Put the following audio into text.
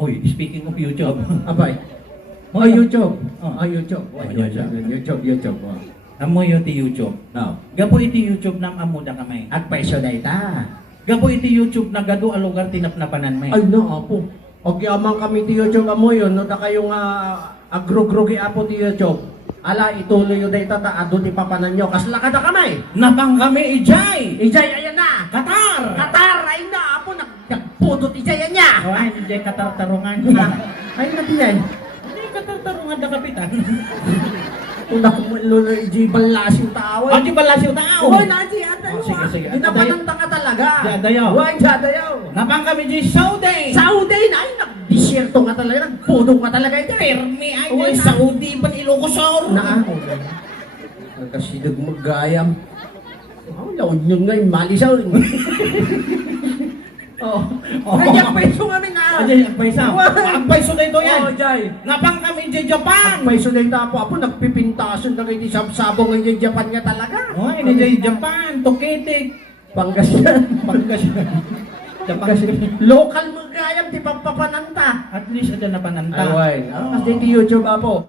Uy, speaking of YouTube. Abay. Oh, YouTube. Oh. Oh, YouTube. Oh, YouTube. Oh. Amo yo ti YouTube. No. Gapo iti YouTube nam amuda kamay. At presyo na ita. Gapo iti YouTube na gado a lugar tinapnapanan may. Ay, no, apo. Og yaman kami ti YouTube amo yun, no, da kayong agro-grogi apo ti YouTube. Ala, ituloy yun dito ta, ado ti papanan nyo. Kasla ka na kami. Napang kami ijay. Ijay, ayan na. Qatar. Qatar, ay na, apo, nagpudot ijay niya. Oh, ay ijay katartarungan. Ay, nabiyay. Hindi katartarungan da kapitan. Kung nakumulo na ijay balas yung tao. Oh, di balas yung tao. Uy, nanti, ata Oh, sige, sige. Dinapanang tanga talaga. Dadayaw. Uy, dadayaw. Napang kami di Saudi. Saudi na, ay, nagdisyerto nga talaga, nagpudo nga talaga ito. Permi ay Uy, di Saudi pan Ilocosur. Na ako. Kasi nagmagayam. Oh, laon yun nga, malisaw. Oh, kaya peso kami na. Ajay, agpaysa. Agpayso na ito yan. Oh, Jay. Napang kami di Japan. May sunay na po, nagpipintasan na kayo di sabsabong ng Japan nga talaga. Oh, ini di Japan, Toketik. Pangasinan. Pangasinan. Japan. Local magayam, di papapananta. At least ada na pananta. Ay, kasi di YouTube apo.